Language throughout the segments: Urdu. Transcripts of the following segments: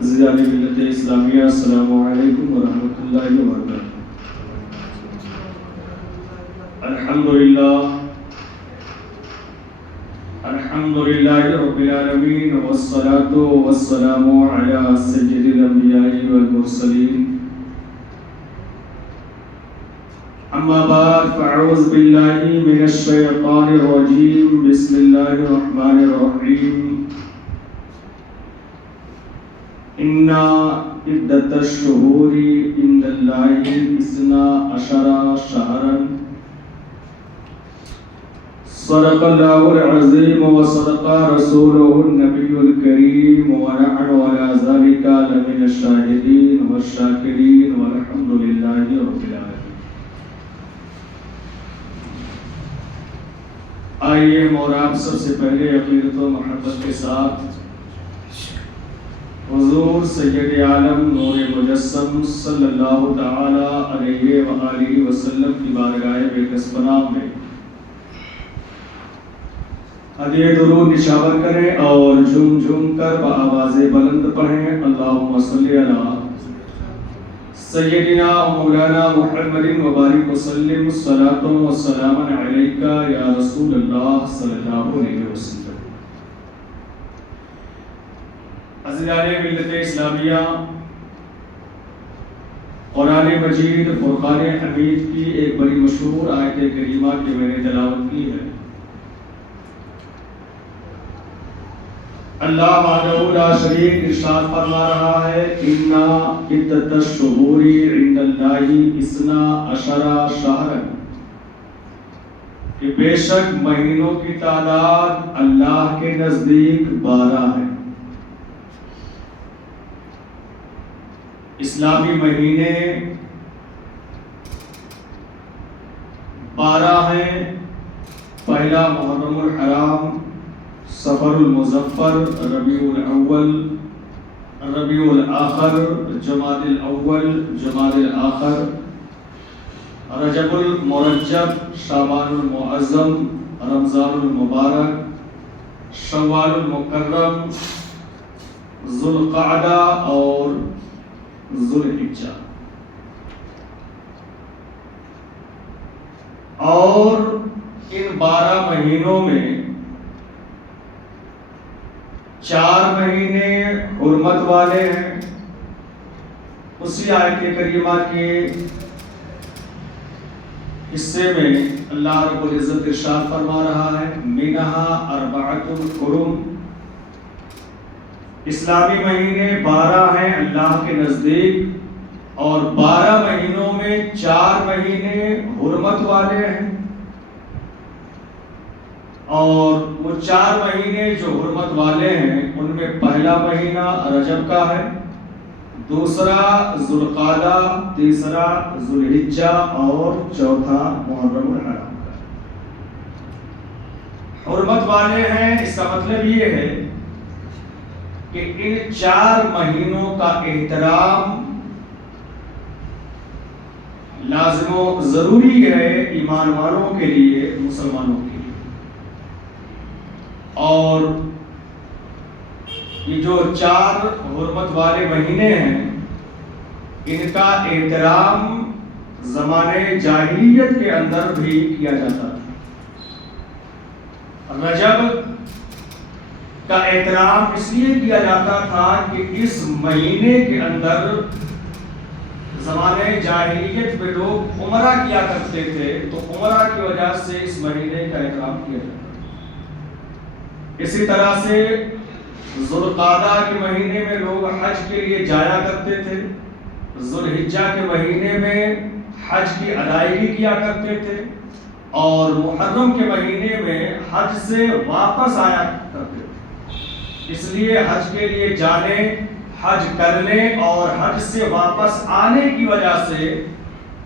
عزیزان ملت اسلامیہ، السلام علیکم ورحمۃ اللہ وبرکاتہ۔ الحمدللہ رب العالمین، والصلاة والسلام علی سید الانبیاء والمرسلین، اما بعد فاعوذ باللہ من الشیطان الرجیم، بسم اللہ الرحمن الرحیم۔ ان عدۃ الشہور عند اللہ اثنا عشر شہرا، صدق اللہ العظیم وصدق رسولہ النبی الکریم، ونحن علی ذلک لمن الشاہدین والشاکرین، والحمد للہ رب العالمین۔ آئیے ہم اور آپ سب سے پہلے عقیدت و محبت کے ساتھ حضور سید عالم نور مجسم صلی اللہ تعالی علیہ وآلہ وسلم کی بارگاہ بے پناہ میں ہدیہ درود نشاور کریں اور جھوم جھوم کر بآواز بلند پڑھیں، اللہم صلی علی سیدنا و مولانا محمد وبارک وسلم، صلاۃ و سلام علیک یا رسول اللہ صلی اللہ علیہ وسلم۔ عزیزان ملت اسلامیہ، قرآن مجید فرقان حمید کی ایک بڑی مشہور آیت کریمہ کی میں نے تلاوت کی ہے۔ اللہ وحدہ لا شریک ارشاد فرما رہا ہے، ان عدۃ الشہور عند اللہ اثنا عشر شہرا، کہ بے شک مہینوں کی تعداد اللہ کے نزدیک 12 ہے۔ اسلامی مہینے 12 ہیں۔ پہلا محرم الحرام، صفر المظفر، ربیع الاول، ربیع الاخر، جمادی الاول، جمادی الاخر، رجب المرجب، شعبان المعظم، رمضان المبارک، شوال المکرم، ذوالقعدہ اور ذوالحجہ۔ اور ان 12 مہینوں میں 4 مہینے حرمت والے ہیں۔ اسی آیت کریمہ کے حصے میں اللہ رب العزت ارشاد فرما رہا ہے، منها 4 حرم، اسلامی مہینے 12 ہیں اللہ کے نزدیک، اور 12 مہینوں میں 4 مہینے حرمت والے ہیں۔ اور وہ 4 مہینے جو حرمت والے ہیں ان میں پہلا مہینہ رجب کا ہے، دوسرا ذوالقعدہ، تیسرا ذوالحجہ اور چوتھا محرم الحرام کا۔ حرمت والے ہیں، اس کا مطلب یہ ہے کہ ان 4 مہینوں کا احترام لازم و ضروری ہے ایمان والوں کے لیے، مسلمانوں کے لیے۔ اور یہ جو 4 حرمت والے مہینے ہیں ان کا احترام زمانے جاہلیت کے اندر بھی کیا جاتا تھا۔ رجب کا احترام اس لیے کیا جاتا تھا کہ اس مہینے کے اندر زمانے جاہلیت میں لوگ عمرہ کیا کرتے تھے، تو عمرہ کی وجہ سے اس مہینے کا احترام کیا جاتا تھا۔ اسی طرح سے ذوالقعدہ کے مہینے میں لوگ حج کے لیے جایا کرتے تھے، ذوالحجہ کے مہینے میں حج کی ادائیگی کیا کرتے تھے، اور محرم کے مہینے میں حج سے واپس آیا کرتے تھے۔ اس لیے حج کے لیے جانے، حج کرنے اور حج سے واپس آنے کی وجہ سے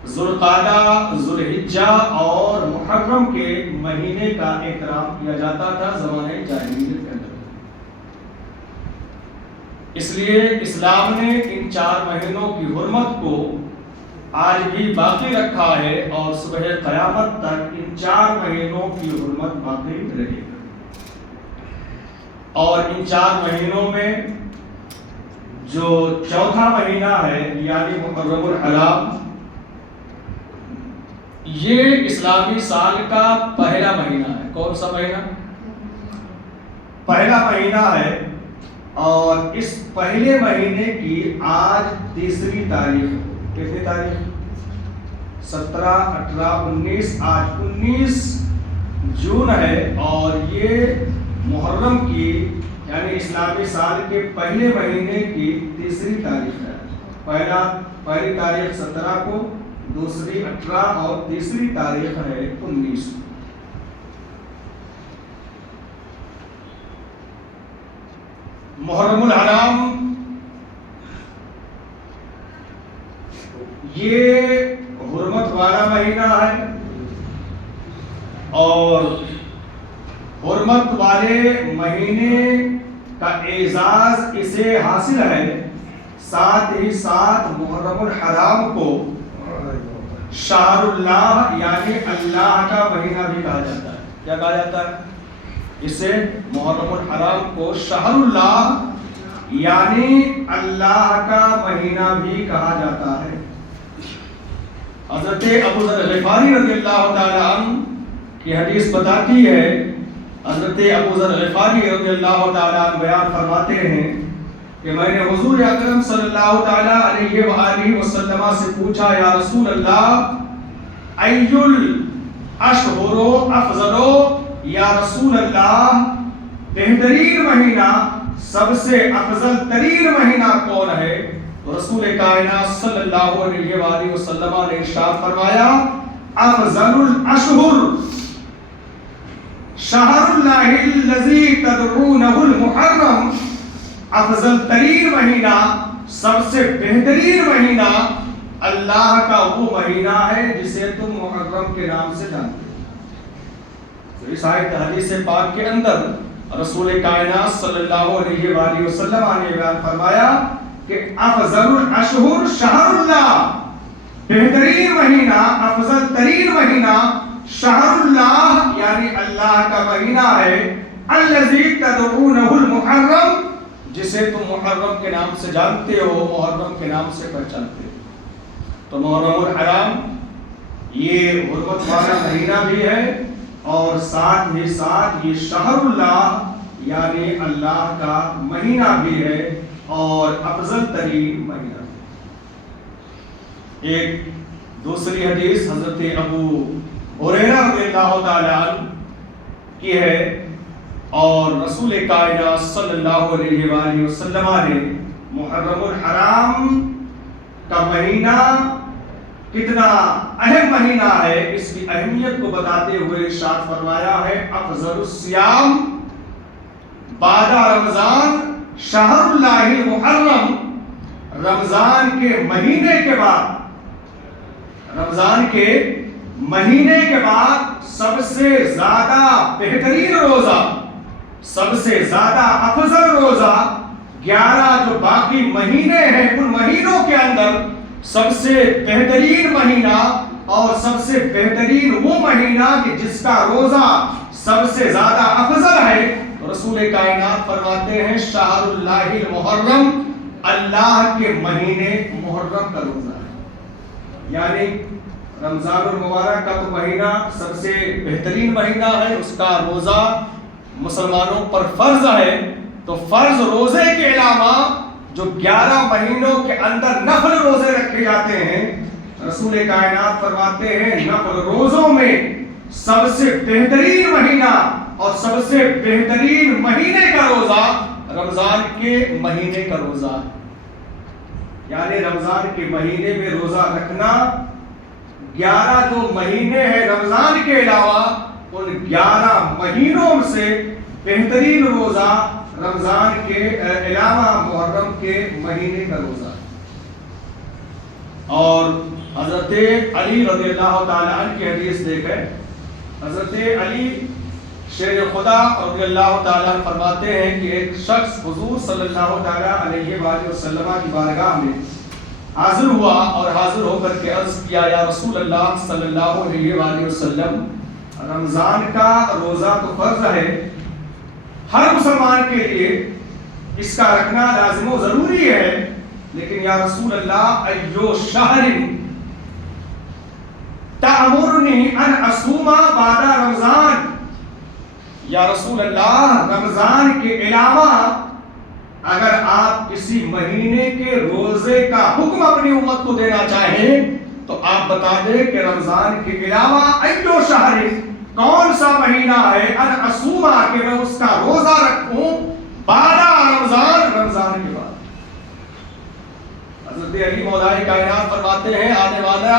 ذوالقعدہ، ذوالحجہ اور محرم کے مہینے کا احترام کیا جاتا تھا زمانے جاہلیت کے اندر۔ اس لیے اسلام نے ان 4 مہینوں کی حرمت کو آج بھی باقی رکھا ہے، اور صبح قیامت تک ان 4 مہینوں کی حرمت باقی رہے گی۔ اور ان 4 مہینوں میں جو چوتھا مہینہ ہے یعنی محرم الحرام، یہ اسلامی سال کا پہلا مہینہ ہے۔ کون سا مہینہ؟ پہلا مہینہ ہے، اور اس پہلے مہینے کی آج تیسری تاریخ ہے۔ کتنی تاریخ؟ 17، 18، 19، آج 19 جون ہے، اور یہ محرم کی یعنی اسلامی سال کے پہلے مہینے کی تیسری تاریخ ہے۔ پہلی تاریخ 17 کو، دوسری 18 اور تیسری تاریخ ہے 19۔ محرم الحرام یہ حرمت والا مہینہ ہے، اور حرمت والے مہینے کا اعزاز اسے حاصل ہے۔ ساتھ ہی ساتھ محرم الحرام کو شہر اللہ یعنی اللہ کا مہینہ بھی کہا جاتا ہے۔ کیا کہا جاتا ہے؟ اسے محرم الحرام کو شہر اللہ یعنی اللہ کا مہینہ بھی کہا جاتا ہے۔ حضرت ابو ذر غفاری رضی اللہ تعالی عنہ کی حدیث بتاتی ہے، حضرت ابو ذر غفاری رضی اللہ تعالی عنہ بیان فرماتے ہیں کہ میں نے حضور اکرم صلی اللہ تعالی علیہ وآلہ وسلم سے پوچھا، یا رسول اللہ ای الاشہر افضل، یا رسول اللہ بہترین مہینہ، سب سے افضل ترین مہینہ کون ہے؟ تو رسول کائنات صلی اللہ علیہ وآلہ وسلم نے ارشاد فرمایا، افضل الاشہر شہر اللہ الذی تدعونہ المحرم، افضل ترین مہینہ، سب سے بہترین مہینہ اللہ کا وہ مہینہ ہے جسے تم محرم کے نام سے جانتے ہو۔ اس آیت حدیث پاک کے اندر رسول کائنات صلی اللہ علیہ وآلہ وسلم نے بیان فرمایا کہ افضل الاشہر شہر اللہ، بہترین مہینہ، افضل ترین مہینہ شہر اللہ یعنی اللہ کا مہینہ ہے، الذی تدعونہ المحرم، جسے تم محرم کے نام سے جانتے ہو، محرم کے نام سے پہچانتے ہو۔ تو محرم الحرام یہ حرمت والا مہینہ بھی ہے، اور ساتھ ہی ساتھ یہ شہر اللہ یعنی اللہ کا مہینہ بھی ہے، اور افضل ترین مہینہ۔ ایک دوسری حدیث حضرت ابو ہریرہ رضی اللہ تعالی عنہ کی ہے، اور رسول کائنات صلی اللہ علیہ وآلہ وسلم نے محرم الحرام کا مہینہ کتنا اہم مہینہ ہے اس کی اہمیت کو بتاتے ہوئے ارشاد فرمایا ہے، افضل الصیام بعد رمضان شہر اللہ المحرم، رمضان کے مہینے کے بعد، رمضان کے مہینے کے بعد سب سے زیادہ بہترین روزہ، سب سے زیادہ افضل روزہ 11 جو باقی مہینے ہیں ان مہینوں کے اندر سب سے بہترین مہینہ، اور سب سے بہترین وہ مہینہ کہ جس کا روزہ سب سے زیادہ افضل ہے، رسول کائنات فرماتے ہیں شہر اللہ المحرم، اللہ کے مہینے محرم کا روزہ ہے۔ یعنی رمضان المبارک کا تو مہینہ سب سے بہترین مہینہ ہے، اس کا روزہ مسلمانوں پر فرض ہے، تو فرض روزے کے علاوہ جو 11 مہینوں کے اندر نفل روزے رکھے جاتے ہیں، رسول کائنات فرماتے ہیں نفل روزوں میں سب سے بہترین مہینہ اور سب سے بہترین مہینے کا روزہ رمضان کے مہینے کا روزہ ہے۔ یعنی رمضان کے مہینے میں روزہ رکھنا، 11 جو مہینے ہیں رمضان کے علاوہ ان 11 مہینوں سے بہترین روزہ رمضان کے علاوہ محرم کے مہینے کا روزہ ہے۔ اور حضرت علی رضی اللہ تعالی عنہ کی حدیث دیکھیں، حضرت علی شیر خدا رضی اللہ تعالی عنہ فرماتے ہیں کہ ایک شخص حضور صلی اللہ تعالی علیہ وآلہ وسلم کی بارگاہ میں حاضر ہوا، اور حاضر ہو کر کے عرض کیا، یا رسول اللہ صلی اللہ علیہ وآلہ وسلم، رمضان کا روزہ تو فرض ہے ہر مسلمان کے لیے، اس کا رکھنا لازم و ضروری ہے، لیکن یا رسول اللہ ایو شہر تأمرنی ان اصوم بعد رمضان، یا رسول اللہ رمضان کے علاوہ اگر آپ کسی مہینے کے روزے کا حکم اپنی امت کو دینا چاہیں تو آپ بتا دیں کہ رمضان کے علاوہ ایو شہر، کون سا مہینہ ہے ان اصوم کہ میں اس کا روزہ رکھوں بعد رمضان، رمضان کے بعد۔ حضرت علی مولا کائنات فرماتے ہیں آنے والا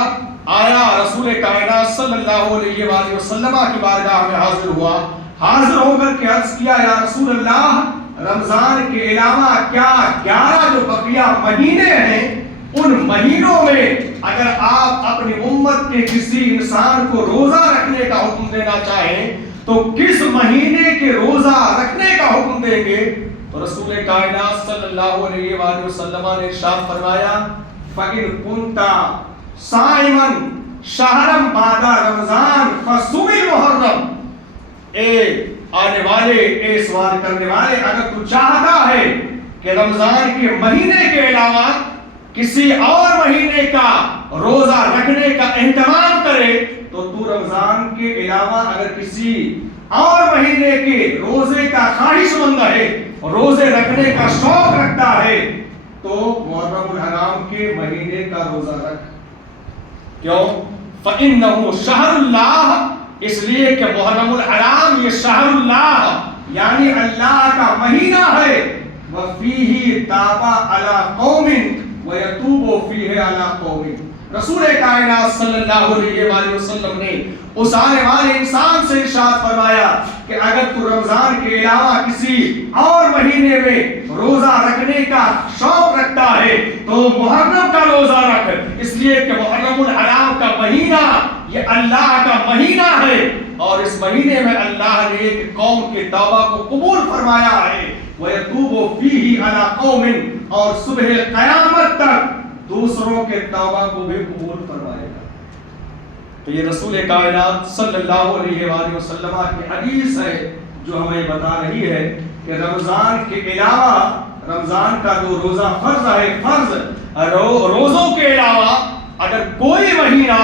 آیا رسول کائنات صلی اللہ علیہ وآلہ وسلم کی بارگاہ میں حاضر ہوا، حاضر ہو کر کے عرض کیا یا رسول اللہ رمضان کے علاوہ کیا 11 جو بقیہ مہینے ہیں ان مہینوں میں اگر آپ اپنی امت کے کسی انسان کو روزہ رکھنے کا حکم دینا چاہیں تو کس مہینے کے روزہ رکھنے کا حکم دیں گے؟ تو رسول کائنات صلی اللہ علیہ وآلہ وسلم نے ارشاد فرمایا فَإِن كُنْتَ صَائِمًا شَهْرًا بَعْدَ رمضان فَصُومِ الْمُحَرَّمَ، اے آنے والے، اے سوال کرنے والے، اگر تو چاہتا ہے کہ رمضان کے مہینے کے علاوہ کسی اور مہینے کا روزہ رکھنے کا اہتمام کرے تو رمضان کے علاوہ اگر کسی اور مہینے کے روزے کا خواہش مند ہے، روزے رکھنے کا شوق رکھتا ہے تو محرم الحرام کے مہینے کا روزہ رکھ۔ کیوں؟ فَإِنَّهُ شَهْرُ اللَّهِ، اس لیے کہ محرم الحرام یہ شہر اللہ یعنی اللہ کا مہینہ ہے، وَفِيهِ تَابَ عَلَى قَوْمٍ وَيَتُوبُ فِيهِ عَلَى قَوْمٍ۔ رسول کائنات صلی اللہ علیہ وآلہ وسلم نے اس آنے والے انسان سے ارشاد فرمایا کہ اگر تو رمضان کے علاوہ کسی اور مہینے میں روزہ رکھنے کا شوق رکھتا ہے تو محرم کا روزہ رکھ، اس لیے کہ محرم الحرام کا مہینہ یہ اللہ کا مہینہ ہے اور اس مہینے میں اللہ نے ایک قوم کے توبہ کو قبول فرمایا ہے، وَيَتُوبُ فِيهِ عَلَى قَوْمٍ، اور صبح قیامت تک دوسروں کے توبہ کو بھی قبول فرمائے گا۔ تو یہ رسول کائنات صلی اللہ علیہ وآلہ وسلم کی حدیث ہے جو ہمیں بتا رہی ہے کہ رمضان کے علاوہ رمضان کا جو روزہ فرض ہے، فرض روزوں کے علاوہ اگر کوئی مہینہ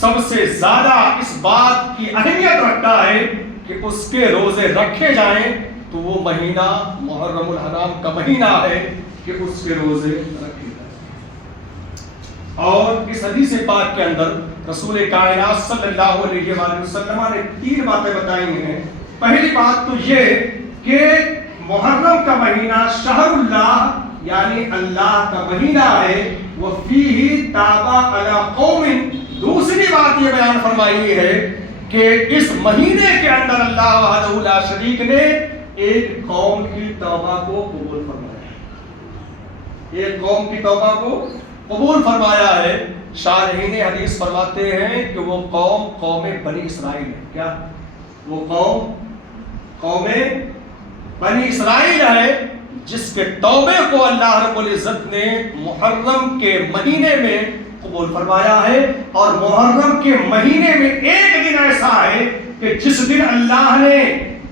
سب سے زیادہ اس بات کی اہمیت رکھتا ہے کہ اس کے روزے رکھے جائیں تو وہ مہینہ محرم الحرام کا مہینہ ہے کہ اس کے روزے رکھے جائیں۔ اور اس حدیث پاک کے اندر رسول کائنات صلی اللہ علیہ وآلہ وسلم نے 3 باتیں بتائی ہیں۔ پہلی بات تو یہ کہ محرم کا مہینہ شہر اللہ یعنی اللہ کا مہینہ ہے، وَفِيهِ تَابَ عَلَى قَوْمٍ۔ دوسری بات یہ بیان فرمائی ہے کہ اس مہینے کے اندر اللہ وحدہ لا شریک نے ایک قوم کی توبہ کو قبول فرمایا ہے، ایک قوم کی توبہ کو قبول فرمایا ہے۔ شارحین حدیث فرماتے ہیں کہ وہ قوم بنی اسرائیل ہے۔ کیا وہ قوم بنی اسرائیل ہے جس کے توبے کو اللہ رب العزت نے محرم کے مہینے میں قبول فرمایا ہے، اور محرم کے مہینے میں ایک دن ایسا ہے کہ جس دن اللہ نے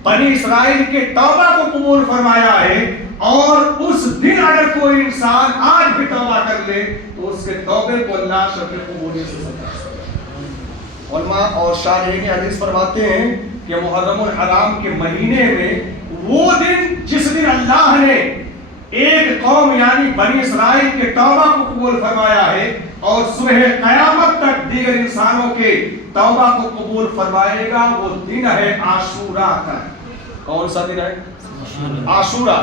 بنی اسرائیل کے توبہ کو قبول فرمایا ہے، اور اس دن اگر کوئی انسان آج بھی توبہ کر لے تو اس کے توبے کو اللہ شرط قبولیت سے سمجھتا ہے۔ علماء اور شارحین حدیث فرماتے ہیں کہ محرم الحرام کے مہینے میں وہ دن جس دن اللہ نے ایک قوم یعنی بنی اسرائیل کے توبہ کو قبول فرمایا ہے اور صبح قیامت تک دیگر انسانوں کے توبہ کو قبول فرمائے گا، وہ دن ہے عاشورہ کا۔ کون سا دن ہے؟ عاشورہ۔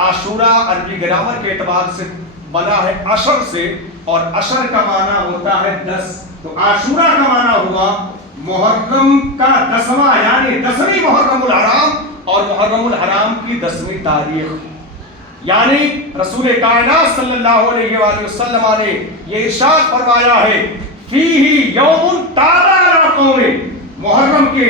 عاشورہ عربی گرامر کے اعتبار سے بنا ہے عشر سے، اور عشر کا معنی ہوتا ہے 10، تو عاشورہ کا معنی ہوا محرم کا 10واں یعنی 10ویں محرم الحرام، اور محرم الحرام کی 10ویں تاریخ، یعنی رسول کائنات صلی اللہ علیہ وآلہ وسلم نے یہ ارشاد فرمایا ہے فیہ یوم تاب علی قوم، محرم کے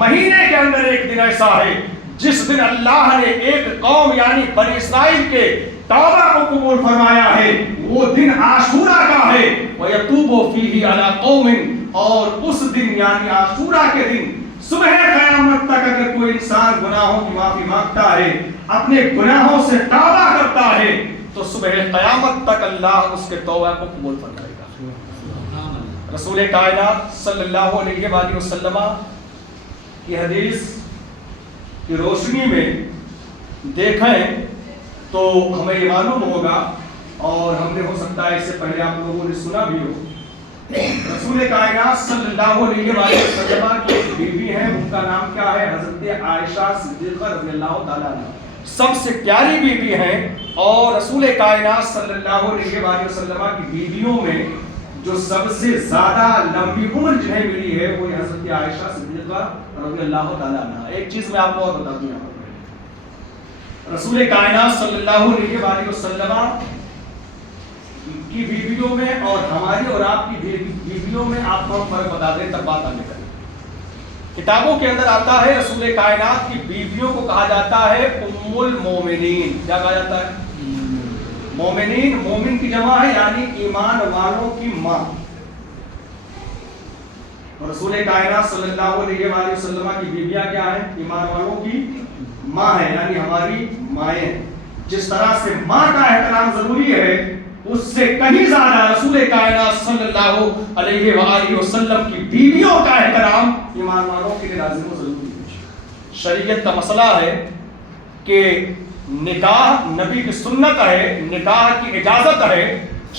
مہینے کے اندر ایک دن ایسا ہے جس دن اللہ نے ایک قوم یعنی بنی اسرائیل کے توبہ کو قبول فرمایا ہے، وہ دن عاشورہ کا ہے، وَيَتُوبُ فِيهِ عَلَى قَوْمٍ، اور اس دن یعنی عاشورہ کے دن صبح قیامت تک اگر کوئی انسان گناہوں کی معافی مانگتا ہے اپنے گناہوں سے توبہ کرتا ہے تو صبح قیامت تک اللہ اس کے توبہ کو قبول فرمائے گا۔ رسول کائنات صلی اللہ علیہ وآلہ وسلم کی حدیث کی روشنی میں دیکھیں تو ہمیں یہ معلوم ہوگا، اور ہم نے ہو سکتا ہے اس سے پہلے آپ لوگوں نے سنا بھی ہو، رسول کائنات صلی اللہ علیہ وآلہ وسلم کی بیوی ہیں، ان کا نام کیا ہے؟ حضرت عائشہ صدیقہ رضی اللہ تعالیٰ عنہ، سب سے پیاری بیوی ہیں۔ اور رسول کائنات صلی اللہ علیہ وآلہ وسلم کی بیویوں میں جو سب سے زیادہ لمبی عمر جنہیں ملی ہے وہ حضرت عائشہ صدیقہ رضی اللہ تعالیٰ عنہ۔ ایک چیز میں آپ کو اور بتا دوں، یہاں پر رسول کائنات صلی اللہ علیہ وآلہ وسلم کی بیویوں میں اور ہماری اور آپ کی بیویوں میں آپ کو فرق بتا دیں تب بات آگے کریں۔ کتابوں کے اندر آتا ہے رسول کائنات کی بیویوں کو کہا جاتا ہے ام المومنین۔ کیا کہا جاتا ہے؟ مومنین، مومن کی جمع ہے یعنی ایمان والوں کی ماں۔ رسول کائنات صلی اللہ علیہ وآلہ وسلم کی بیویاں کیا ہیں؟ ایمان والوں کی ماں ہے، یعنی ہماری مائیں۔ جس طرح سے ماں کا احترام ضروری ہے، اس سے کہیں زیادہ رسول کائنات صلی اللہ علیہ وآلہ وسلم کی بیویوں کا احترام ایمان والوں کے لیے لازم و ضروری ہے۔ شریعت کا مسئلہ ہے کہ نکاح نبی کی سنت ہے، نکاح کی اجازت ہے،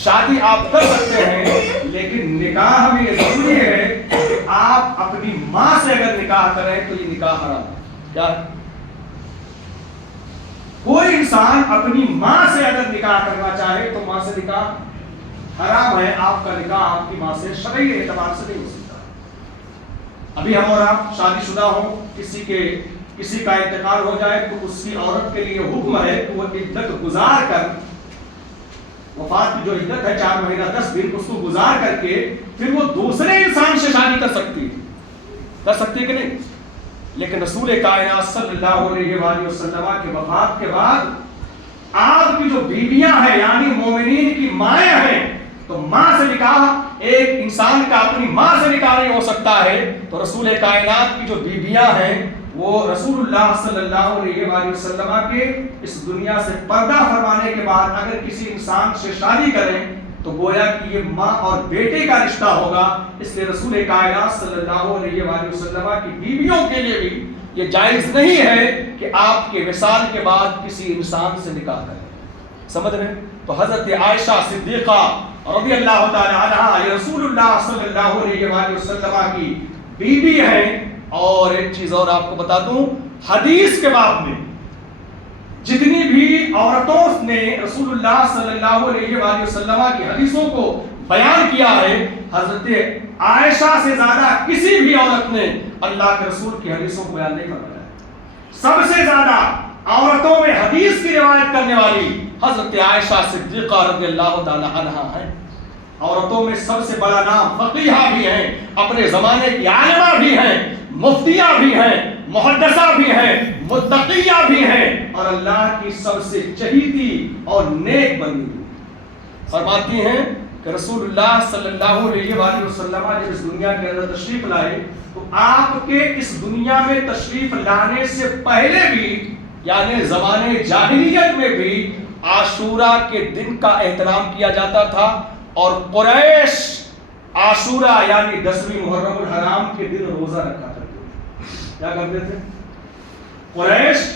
شادی آپ کر سکتے ہیں، لیکن نکاح میں یہ ضروری ہے کہ آپ اپنی ماں سے اگر نکاح کریں تو یہ نکاح حرام ہے۔ کیا ہے؟ کوئی انسان اپنی ماں سے اگر نکاح کرنا چاہے تو ماں سے نکاح حرام ہے۔ آپ کا نکاح آپ کی ماں سے شرعی اعتبار سے نہیں ہو سکتا۔ ابھی ہم اور آپ شادی شدہ ہوں، کسی کا انتقال ہو جائے تو اس کی عورت کے لیے حکم ہے کہ وہ عدت گزار کر، وفات کی جو عدت ہے 4 مہینہ 10 دن، اس کو گزار کر کے پھر وہ دوسرے انسان سے شادی کر سکتی ہے کہ نہیں؟ لیکن رسول کائنات صلی اللہ علیہ وآلہ وسلم کے وفات کے بعد آپ کی جو بیویاں ہیں یعنی مومنین کی مائیں ہیں، تو ماں سے نکاح ایک انسان کا اپنی ماں سے نکاح نہیں ہو سکتا ہے، تو رسول کائنات کی جو بیویاں ہیں وہ رسول اللہ صلی اللہ علیہ وآلہ وسلم کے اس دنیا سے پردہ فرمانے کے بعد اگر کسی انسان سے شادی کریں تو گویا کہ یہ ماں اور بیٹے کا رشتہ ہوگا۔ اس لیے رسول کائنات صلی اللہ علیہ وآلہ وسلم کی بیویوں کے لیے بھی یہ جائز نہیں ہے کہ آپ کے وصال کے بعد کسی انسان سے نکاح کریں۔ سمجھ رہے ہیں؟ تو حضرت عائشہ صدیقہ رضی اللہ تعالی عنہا یہ رسول اللہ صلی اللہ علیہ وآلہ وسلم کی بیوی ہیں۔ اور ایک چیز اور آپ کو بتا دوں، حدیث کے باب میں جتنی بھی عورتوں نے رسول اللہ صلی اللہ علیہ وآلہ وسلم کی حدیثوں کو بیان کیا ہے، حضرت عائشہ سے زیادہ کسی بھی عورت نے اللہ کے رسول کی حدیثوں کو بیان نہیں فرمایا۔ سب سے زیادہ عورتوں میں حدیث کی روایت کرنے والی حضرت عائشہ صدیقہ رضی اللہ تعالی عنہا ہے۔ عورتوں میں سب سے بڑا نام فقیہہ بھی ہیں، اپنے زمانے کی عالمہ بھی ہیں، مفتیہ بھی ہیں، محدثہ بھی ہیں، متقیہ بھی ہیں، اور اللہ کی سب سے چہیتی اور نیک بندی۔ فرماتی ہیں کہ رسول اللہ صلی اللہ علیہ وآلہ وسلم جب اس دنیا کے اندر تشریف لائے تو آپ کے اس دنیا میں تشریف لانے سے پہلے بھی یعنی زمانے جاہلیت میں بھی عاشورہ کے دن کا احترام کیا جاتا تھا، اور قریش عاشورہ یعنی 10ویں محرم الحرام کے دن روزہ رکھا کرتے تھے۔ کیا کرتے تھے؟ قریش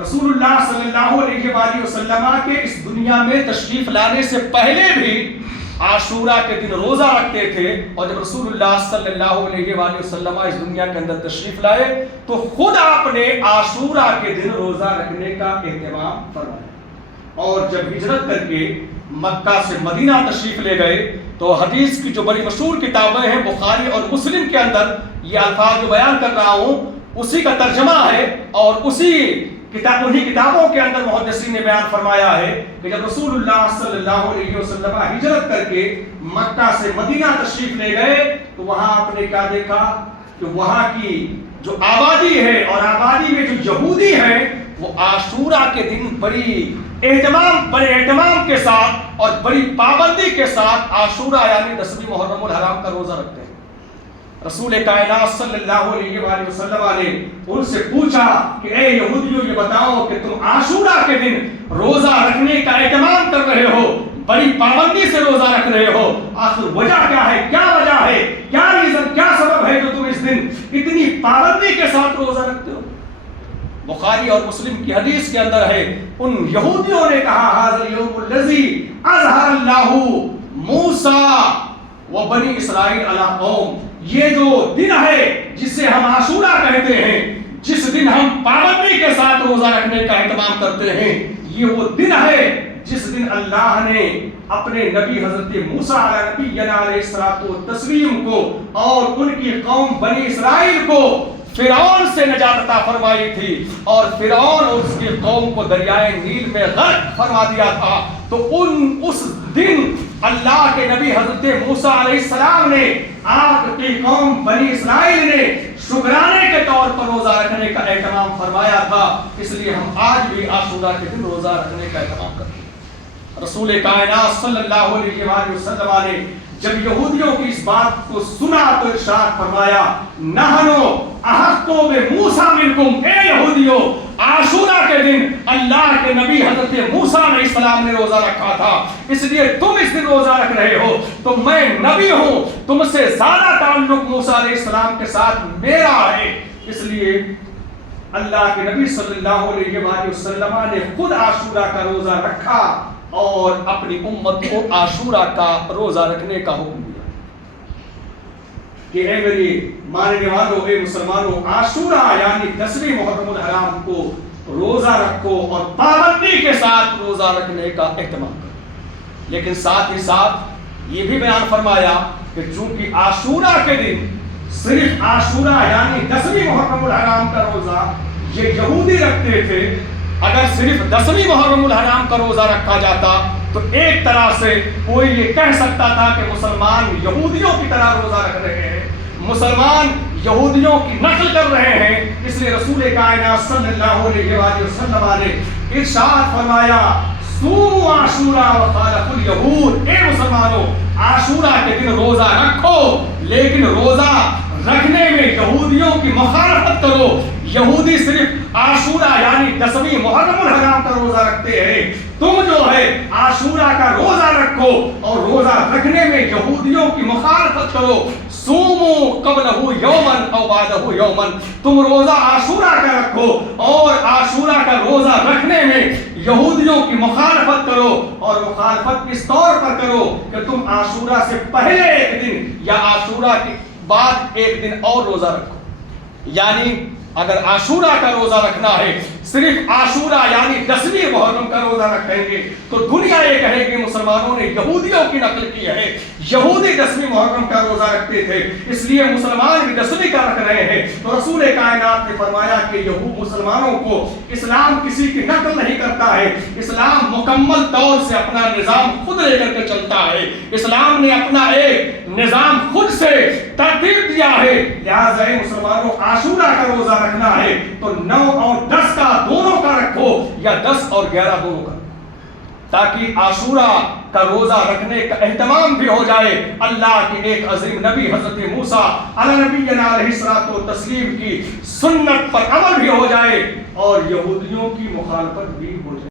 رسول اللہ صلی اللہ علیہ وآلہ وسلم کے اس دنیا میں تشریف لانے سے پہلے بھی عاشورہ کے دن روزہ رکھتے تھے، اور جب رسول اللہ صلی اللہ علیہ وآلہ وسلم اس دنیا کے اندر تشریف لائے تو خود آپ نے عاشورہ کے دن روزہ رکھنے کا اہتمام فرمایا۔ اور جب ہجرت کر کے مکہ سے مدینہ تشریف لے گئے تو حدیث کی جو بڑی مشہور کتابیں ہیں بخاری اور مسلم کے اندر یہ الفاظ جو بیان کر رہا ہوں اسی کا ترجمہ ہے، اور انہی کتابوں کے اندر محدثین نے بیان فرمایا ہے کہ جب رسول اللہ صلی اللہ علیہ وسلم ہجرت کر کے مکہ سے مدینہ تشریف لے گئے تو وہاں آپ نے کیا دیکھا کہ وہاں کی جو آبادی ہے اور آبادی میں جو یہودی ہیں وہ عاشورہ کے دن بڑے اہتمام کے ساتھ اور بڑی پابندی کے ساتھ عاشورہ یعنی 10ویں محرم الحرام کا روزہ رکھتے ہیں۔ رسول کائنات صلی اللہ علیہ وآلہ وسلم نے ان سے پوچھا کہ اے یہودیوں یہ بتاؤ کہ تم عاشورہ کے دن روزہ رکھنے کا اہتمام کر رہے ہو، بڑی پابندی سے روزہ رکھ رہے ہو، آخر وجہ کیا ہے، کیا وجہ ہے، کیا ریزن، کیا سبب ہے جو تم اس دن اتنی پابندی کے ساتھ روزہ رکھتے ہو؟ بخاری اور مسلم کی حدیث کے اندر ہے، ان یہودیوں نے کہا ھذا الیوم الذی اظہر اللہ موسیٰ و بنی اسرائیل علی قوم، یہ جو دن ہے جسے ہم عاشورہ کہتے ہیں، جس دن ہم پابندی کے ساتھ روزہ رکھنے کا اہتمام کرتے ہیں، یہ وہ دن ہے جس دن اللہ نے اپنے نبی حضرت موسیٰ علیہ نبینا علیہ السلام کو اور ان کی قوم بنی اسرائیل کو فرعون سے نجات عطا فرمائی تھی، اور فرعون اور اس کی قوم کو دریائے نیل میں غرق فرما دیا تھا۔ تو اس دن اللہ کے نبی حضرت موسیٰ علیہ السلام نے آپ کی قوم بنی اسرائیل نے شکرانے کے طور پر روزہ رکھنے کا اہتمام فرمایا تھا، اس لیے ہم آج بھی عاشورہ کے دن روزہ رکھنے کا اہتمام کرتے ہیں۔ رسول کائنات صلی اللہ علیہ وآلہ وسلم نے جب یہودیوں کی اس بات کو سنا تو ارشاد فرمایا نحنو احق بموسیٰ منکم، اے یہودیوں عاشورہ کے دن اللہ کے نبی حضرت موسیٰ علیہ السلام نے روزہ رکھا تھا، اس لیے تم اس دن روزہ رکھ رہے ہو، تو میں نبی ہوں، تم سے زیادہ تعلق موسیٰ علیہ السلام کے ساتھ میرا ہے، اس لیے اللہ کے نبی صلی اللہ علیہ وآلہ وسلم نے خود عاشورہ کا روزہ رکھا اور اپنی امت کو عاشورہ کا روزہ رکھنے کا حکم دیا کہ اے میری ماننے والوں، اے مسلمانوں، عاشورہ یعنی 10ویں محرم الحرام کو روزہ رکھو اور پابندی کے ساتھ روزہ رکھنے کا اہتمام کرو۔ لیکن ساتھ ہی ساتھ یہ بھی بیان فرمایا کہ چونکہ عاشورہ کے دن صرف عاشورہ یعنی 10ویں محرم الحرام کا روزہ یہ یہودی رکھتے تھے، اگر صرف 10ویں محرم الحرام کا روزہ رکھا جاتا تو ایک طرح سے کوئی یہ کہہ سکتا تھا کہ مسلمان یہودیوں کی طرح روزہ رکھ رہے ہیں، مسلمان یہودیوں کی نقل کر رہے ہیں، اس لیے رسول کائنات صلی اللہ علیہ وآلہ وسلم نے ارشاد فرمایا صوموا عاشورا وخالفوا الیہود، اے مسلمانوں عاشورہ کے دن روزہ رکھو لیکن روزہ رکھنے میں یہودیوں کی مخالفت کرو۔ یہودی صرف عاشورہ یعنی 10ویں محرم الحرام کا روزہ رکھتے ہیں، تم جو ہے عاشورہ کا روزہ رکھو اور روزہ رکھنے میں یہودیوں کی مخالفت کرو۔ صوموا قبلہ یومن او بعدہ یومن، تم روزہ عاشورہ کا رکھو اور عاشورہ کا روزہ رکھنے میں یہودیوں کی مخالفت کرو، اور مخالفت اس طور پر کرو کہ تم عاشورہ سے پہلے ایک دن یا عاشورہ کے بعد ایک دن اور روزہ رکھو۔ یعنی اگر عاشورہ کا روزہ رکھنا ہے، صرف عاشورہ یعنی 10ویں محرم کا روزہ رکھیں گے تو دنیا یہ کہے گی مسلمانوں نے یہودیوں کی نقل کی ہے، یہودی 10ویں محرم کا روزہ رکھتے تھے اس لیے مسلمان بھی 10ویں کا رکھ رہے ہیں۔ تو رسول کائنات نے فرمایا کہ یہود مسلمانوں کو اسلام کسی کی نقل نہیں کرتا ہے، اسلام مکمل طور سے اپنا نظام خود لے کر کے چلتا ہے، اسلام نے اپنا ایک نظام خود سے ترتیب دیا ہے، لہذا مسلمانوں عاشورہ کا روزہ رکھنا ہے تو 9 اور 10 کا دونوں کا رکھو یا 10 اور 11 دونوں کا، تاکہ عاشورہ کا روزہ رکھنے کا اہتمام بھی ہو جائے، اللہ کے ایک عظیم نبی حضرت موسیٰ علیہ نبینا علیہ السلام کی سنت پر عمل بھی ہو جائے اور یہودیوں کی مخالفت بھی